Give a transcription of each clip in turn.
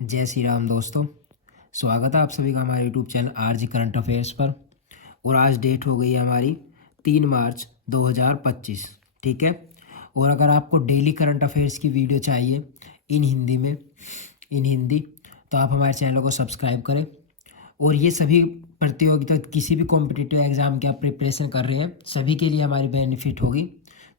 जय श्री राम दोस्तों। स्वागत है आप सभी का हमारे YouTube channel RG current affairs पर। और आज डेट हो गई है हमारी 3 मार्च 2025। ठीक है। और अगर आपको डेली करंट अफेयर्स की वीडियो चाहिए इन हिंदी तो आप हमारे चैनल को सब्सक्राइब करें। और ये सभी प्रतियोगिता किसी भी कॉम्पिटिटिव एग्ज़ाम की आप प्रिपरेशन कर रहे हैं सभी के लिए हमारी बेनिफिट होगी।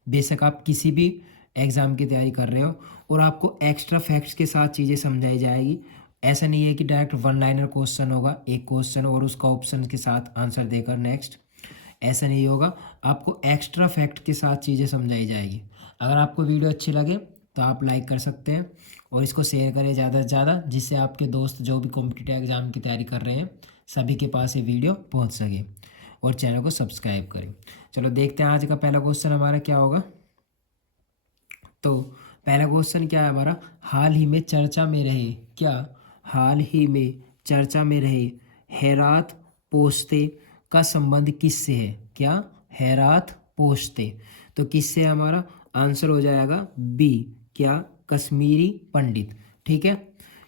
बेशक आप किसी भी एग्ज़ाम की तैयारी कर रहे हो और आपको एक्स्ट्रा फैक्ट्स के साथ चीज़ें समझाई जाएगी। ऐसा नहीं है कि डायरेक्ट वन लाइनर क्वेश्चन होगा, एक क्वेश्चन और उसका ऑप्शन के साथ आंसर देकर नेक्स्ट, ऐसा नहीं होगा। आपको एक्स्ट्रा फैक्ट के साथ चीज़ें समझाई जाएगी। अगर आपको वीडियो अच्छी लगे तो आप लाइक कर सकते हैं और इसको शेयर करें ज़्यादा से ज़्यादा, जिससे आपके दोस्त जो भी कॉम्पिटिटिव एग्ज़ाम की तैयारी कर रहे हैं सभी के पास ये वीडियो पहुंच सके। और चैनल को सब्सक्राइब करें। चलो देखते हैं आज का पहला क्वेश्चन हमारा क्या होगा। तो पहला क्वेश्चन क्या है हमारा, हाल ही में चर्चा में रहे क्या, हाल ही में चर्चा में रहे हेरात पोस्ते का संबंध किससे है, क्या हेरात पोस्ते, तो किससे है हमारा आंसर हो जाएगा बी, क्या कश्मीरी पंडित। ठीक है,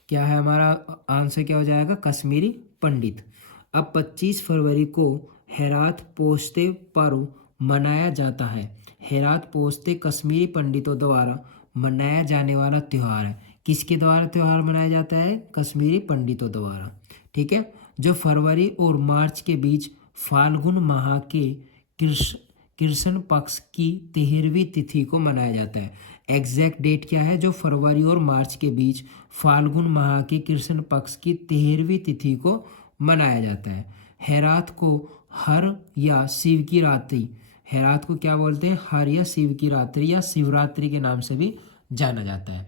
क्या है हमारा आंसर, क्या हो जाएगा कश्मीरी पंडित। अब 25 फरवरी को हेरात पोस्ते पर्व मनाया जाता है। हेरात पोस्ते कश्मीरी पंडितों द्वारा मनाया जाने वाला त्यौहार है। किसके द्वारा त्यौहार मनाया जाता है, कश्मीरी पंडितों द्वारा। ठीक है, जो फरवरी और मार्च के बीच फाल्गुन माह के कृष्ण कृष्ण पक्ष की 13वीं तिथि को मनाया जाता है। एग्जैक्ट डेट क्या है, जो फरवरी और मार्च के बीच फाल्गुन माह के कृष्ण पक्ष की 13वीं तिथि को मनाया जाता है। हेरात को हर या शिव की रात्रि, हेरात को क्या बोलते हैं, हर या शिव की रात्रि या शिवरात्रि के नाम से भी जाना जाता है।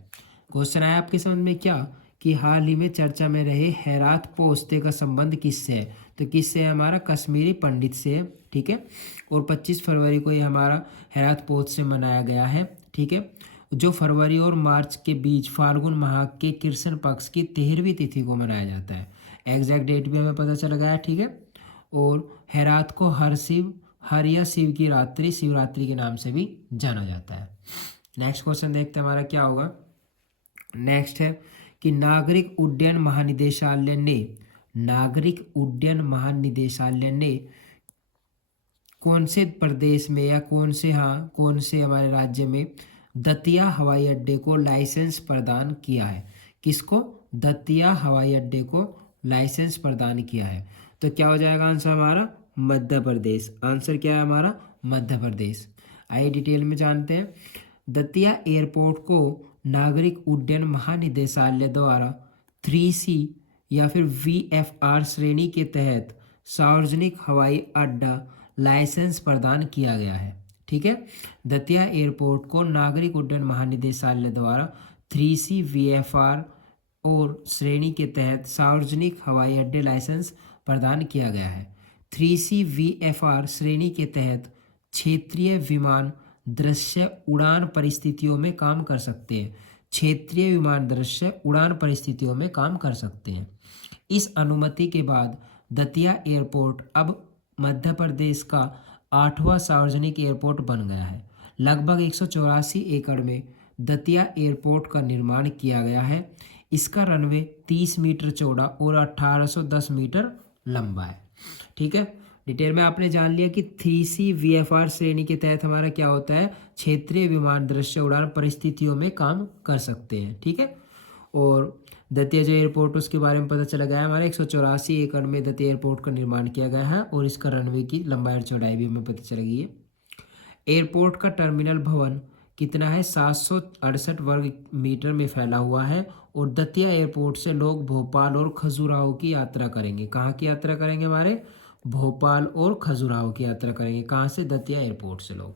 क्वेश्चन आया आपके समझ में क्या, कि हाल ही में चर्चा में रहे हेरात पोस्ते का संबंध किससे है, तो किससे है हमारा कश्मीरी पंडित से है। ठीक है, और 25 फरवरी को ये हमारा हेरात पोस्ट से मनाया गया है। ठीक है, जो फरवरी और मार्च के बीच फाल्गुन माह के कृष्ण पक्ष की 13वीं तिथि को मनाया जाता है। एग्जैक्ट डेट भी हमें पता चल गया है। ठीक है, और हेरात को हर या शिव की रात्रि शिवरात्रि के नाम से भी जाना जाता है। नेक्स्ट क्वेश्चन देखते हैं हमारा क्या होगा। नेक्स्ट है कि नागरिक उड्डयन महानिदेशालय ने कौन से प्रदेश में या कौन से हमारे राज्य में दतिया हवाई अड्डे को लाइसेंस प्रदान किया है। किसको, दतिया हवाई अड्डे को लाइसेंस प्रदान किया है। तो क्या हो जाएगा आंसर हमारा, मध्य प्रदेश। आंसर क्या है हमारा, मध्य प्रदेश। आइए डिटेल में जानते हैं। दतिया एयरपोर्ट को नागरिक उड्डयन महानिदेशालय द्वारा 3C या फिर VFR श्रेणी के तहत सार्वजनिक हवाई अड्डा लाइसेंस प्रदान किया गया है। ठीक है, दतिया एयरपोर्ट को नागरिक उड्डयन महानिदेशालय द्वारा 3C VFR और श्रेणी के तहत सार्वजनिक हवाई अड्डे लाइसेंस प्रदान किया गया है। 3C VFR श्रेणी के तहत क्षेत्रीय विमान दृश्य उड़ान परिस्थितियों में काम कर सकते हैं। क्षेत्रीय विमान दृश्य उड़ान परिस्थितियों में काम कर सकते हैं। इस अनुमति के बाद दतिया एयरपोर्ट अब मध्य प्रदेश का 8वां सार्वजनिक एयरपोर्ट बन गया है। लगभग 184 एकड़ में दतिया एयरपोर्ट का निर्माण किया गया है। इसका रनवे 30 मीटर चौड़ा और 1810 मीटर लंबा है। ठीक है, डिटेल में आपने जान लिया कि 3C VFR श्रेणी के तहत हमारा क्या होता है, क्षेत्रीय विमान दृश्य उड़ान परिस्थितियों में काम कर सकते हैं। ठीक है, और दतिया जो एयरपोर्ट उसके बारे में पता चला गया है हमारे 184 एकड़ में दतिया एयरपोर्ट का निर्माण किया गया है और इसका रनवे की लंबाई और चौड़ाई भी हमें पता चल गई है। एयरपोर्ट का टर्मिनल भवन कितना है, 768 वर्ग मीटर में फैला हुआ है। और दतिया एयरपोर्ट से लोग भोपाल और खजुराहो की यात्रा करेंगे। कहाँ की यात्रा करेंगे, हमारे भोपाल और खजुराहो की यात्रा करेंगे। कहाँ से, दतिया एयरपोर्ट से लोग।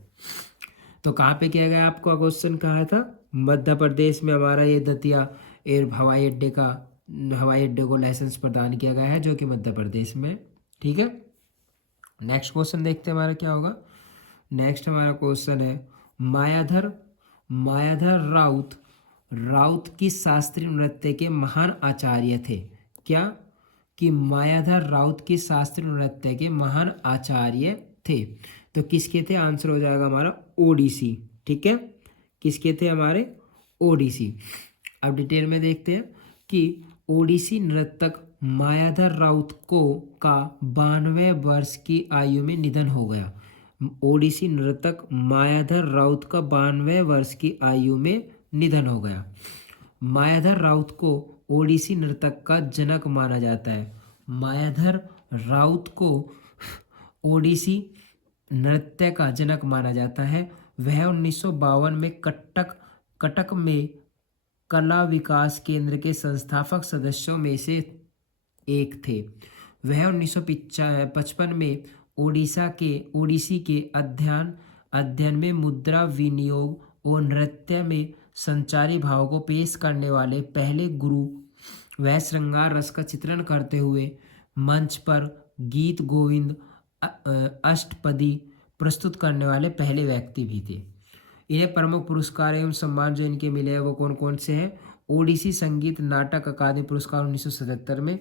तो कहाँ पे किया गया, आपको क्वेश्चन कहा था मध्य प्रदेश में हमारा ये दतिया हवाई अड्डे को लाइसेंस प्रदान किया गया है, जो कि मध्य प्रदेश में। ठीक है, नेक्स्ट क्वेश्चन देखते हैं हमारा क्या होगा। नेक्स्ट हमारा क्वेश्चन है मायाधर राउत की शास्त्रीय नृत्य के महान आचार्य थे। क्या, कि मायाधर राउत की शास्त्रीय नृत्य के महान आचार्य थे। तो किसके थे, आंसर हो जाएगा हमारा ओडिसी। ठीक है, किसके थे हमारे, ओडिसी। अब डिटेल में देखते हैं कि ओडिसी नर्तक मायाधर राउत को का 92वें वर्ष की आयु में निधन हो गया। ओडिसी नर्तक मायाधर राउत का 92वें वर्ष की आयु में निधन हो गया। मायाधर राउत को ओडिसी नृत्य का जनक माना जाता है। मायाधर राउत को ओडिसी नृत्य का जनक माना जाता है। वह 1952 में कटक में कला विकास केंद्र के संस्थापक सदस्यों में से एक थे। वह 1955 में ओडिसी के अध्ययन में मुद्रा विनियोग और नृत्य में संचारी भाव को पेश करने वाले पहले गुरु। वह श्रृंगार रस का चित्रण करते हुए मंच पर गीत गोविंद अष्टपदी प्रस्तुत करने वाले पहले व्यक्ति भी थे। इन्हें प्रमुख पुरस्कार एवं सम्मान जो इनके मिले हैं वो कौन कौन से हैं? ओडिसी संगीत नाटक अकादमी पुरस्कार 1977 में,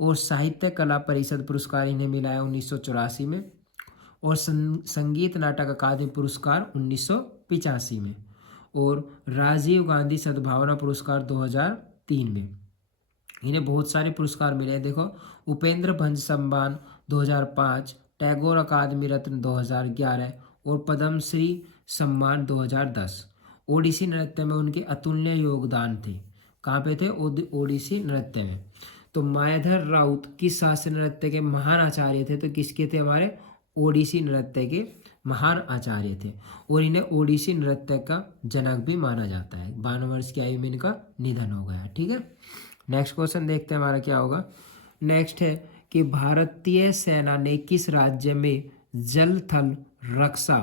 और साहित्य कला परिषद पुरस्कार इन्हें मिला है 1984 में, और संगीत नाटक अकादमी पुरस्कार 1985 में, और राजीव गांधी सद्भावना पुरस्कार 2003 में। इन्हें बहुत सारे पुरस्कार मिले हैं। देखो, उपेंद्र भंज सम्मान 2005, टैगोर अकादमी रत्न 2011 और पद्मश्री सम्मान 2010। ओडिसी नृत्य में उनके अतुल्य योगदान थे। कहाँ पे थे? ओडिसी नृत्य में। तो मायाधर राउत किस शास्त्रीय नृत्य के महान आचार्य थे? तो किसके थे? हमारे ओडिसी नृत्य के महान आचार्य थे, और इन्हें ओडिसी नृत्य का जनक भी माना जाता है। 92 वर्ष की आयु में इनका निधन हो गया। ठीक है, नेक्स्ट क्वेश्चन देखते हैं हमारा क्या होगा। नेक्स्ट है कि भारतीय सेना ने किस राज्य में जल थल रक्षा,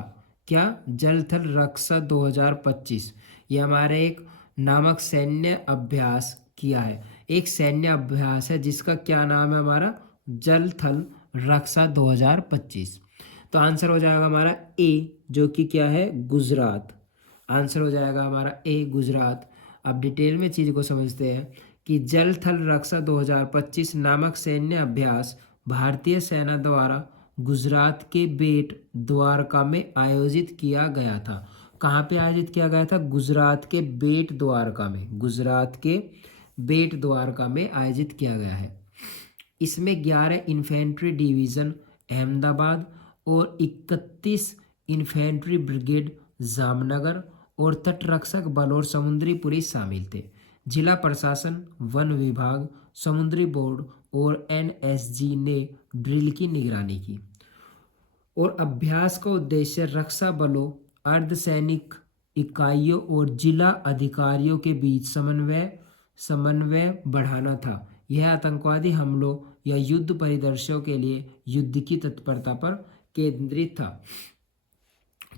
क्या जल थल रक्षा 2025 ये हमारे एक नामक सैन्य अभ्यास किया है। एक सैन्य अभ्यास है जिसका क्या नाम है? हमारा जल थल रक्षा 2025। तो आंसर हो जाएगा हमारा ए, जो कि क्या है? गुजरात। आंसर हो जाएगा हमारा ए, गुजरात। अब डिटेल में चीज़ को समझते हैं कि जल थल रक्षा 2025 नामक सैन्य अभ्यास भारतीय सेना द्वारा गुजरात के बेट द्वारका में आयोजित किया गया था। कहाँ पे आयोजित किया गया था? गुजरात के बेट द्वारका में। गुजरात के बेट द्वारका में आयोजित किया गया है। इसमें 11 इन्फेंट्री डिवीज़न अहमदाबाद और 31 इन्फेंट्री ब्रिगेड जामनगर और तटरक्षक बल और समुद्री पुलिस शामिल थे। जिला प्रशासन, वन विभाग, समुद्री बोर्ड और एनएसजी ने ड्रिल की निगरानी की, और अभ्यास का उद्देश्य रक्षा बलों, अर्धसैनिक इकाइयों और जिला अधिकारियों के बीच समन्वय बढ़ाना था। यह आतंकवादी हमलों या युद्ध परिदृश्यों के लिए युद्ध की तत्परता पर केंद्रित था।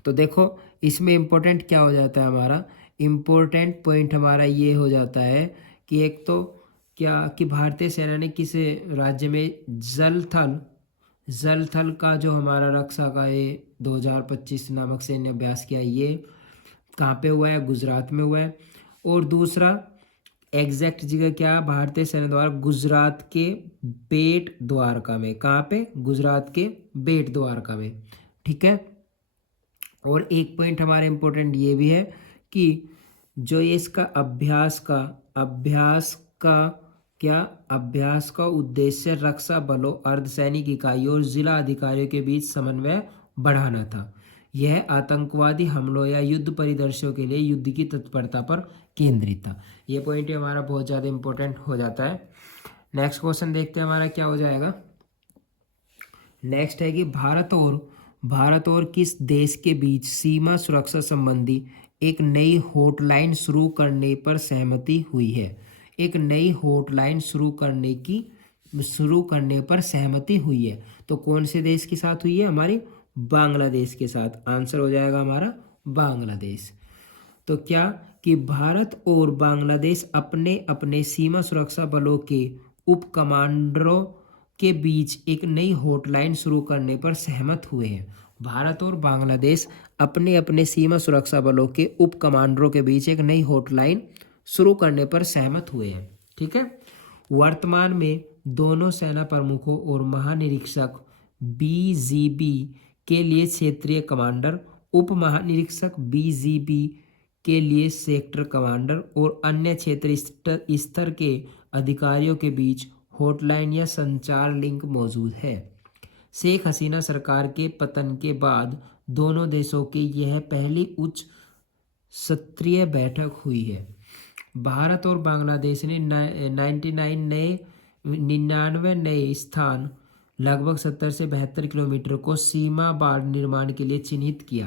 तो देखो, इसमें इम्पोर्टेंट क्या हो जाता है? हमारा इम्पोर्टेंट पॉइंट हमारा ये हो जाता है कि एक तो क्या कि भारतीय सेना ने किस राज्य में जल थल का जो हमारा रक्षा का ये 2025 नामक सैन्य अभ्यास किया, ये कहाँ पे हुआ है? गुजरात में हुआ है। और दूसरा एग्जैक्ट जगह क्या? भारतीय सेना द्वारा गुजरात के बेट द्वारका में। कहाँ पे? गुजरात के बेट द्वारका में। ठीक है, और एक पॉइंट हमारे इम्पोर्टेंट ये भी है कि जो ये इसका अभ्यास का उद्देश्य रक्षा बलों, अर्धसैनिक इकाइयों और जिला अधिकारियों के बीच समन्वय बढ़ाना था। यह आतंकवादी हमलों या युद्ध परिदृश्यों के लिए युद्ध की तत्परता पर केंद्रित था। ये पॉइंट हमारा बहुत ज़्यादा इंपॉर्टेंट हो जाता है। नेक्स्ट क्वेश्चन देखते हैं हमारा क्या हो जाएगा। नेक्स्ट है कि भारत और किस देश के बीच सीमा सुरक्षा संबंधी एक नई हॉटलाइन शुरू करने पर सहमति हुई है? एक नई हॉटलाइन शुरू करने पर सहमति हुई है। तो कौन से देश के साथ हुई है? हमारी बांग्लादेश के साथ। आंसर हो जाएगा हमारा बांग्लादेश। तो क्या कि भारत और बांग्लादेश अपने अपने सीमा सुरक्षा बलों के उप कमांडरों के बीच एक नई हॉटलाइन शुरू करने पर सहमत हुए हैं। भारत और बांग्लादेश अपने अपने सीमा सुरक्षा बलों के उप कमांडरों के बीच एक नई हॉटलाइन शुरू करने पर सहमत हुए हैं। ठीक है, वर्तमान में दोनों सेना प्रमुखों और महानिरीक्षक बीजीबी के लिए क्षेत्रीय कमांडर, उप महानिरीक्षक बीजीबी के लिए सेक्टर कमांडर और अन्य क्षेत्र स्तर के अधिकारियों के बीच हॉटलाइन या संचार लिंक मौजूद है। शेख हसीना सरकार के पतन के बाद दोनों देशों की यह पहली उच्च स्तरीय बैठक हुई है। भारत और बांग्लादेश ने 99 नए स्थान लगभग 70 से 72 किलोमीटर को सीमा बाढ़ निर्माण के लिए चिन्हित किया।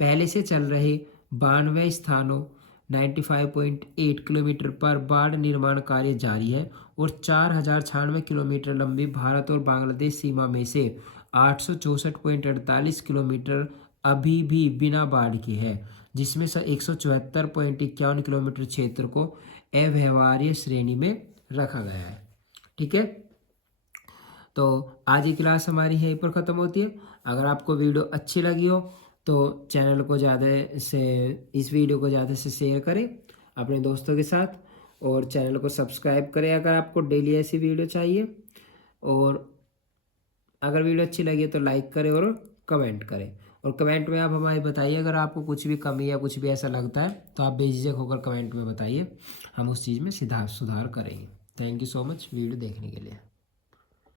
पहले से चल रहे 92 स्थानों 95.8 किलोमीटर पर बाढ़ निर्माण कार्य जारी है और 4096 किलोमीटर लंबी भारत और बांग्लादेश सीमा में से 864.48 किलोमीटर अभी भी बिना बाढ़ के है, जिसमें से 174.51 किलोमीटर क्षेत्र को अव्यवहार्य श्रेणी में रखा गया है। ठीक है, तो आज की क्लास हमारी यहीं पर ख़त्म होती है। अगर आपको वीडियो अच्छी लगी हो तो चैनल को ज़्यादा से इस वीडियो को ज़्यादा से शेयर करें अपने दोस्तों के साथ और चैनल को सब्सक्राइब करें अगर आपको डेली ऐसी वीडियो चाहिए। और अगर वीडियो अच्छी लगी तो लाइक करें और कमेंट करें। और कमेंट में आप हमें बताइए अगर आपको कुछ भी कमी या कुछ भी ऐसा लगता है तो आप बेझिझक होकर कमेंट में बताइए, हम उस चीज़ में सुधार करेंगे। Thank you so much video देखने के लिए।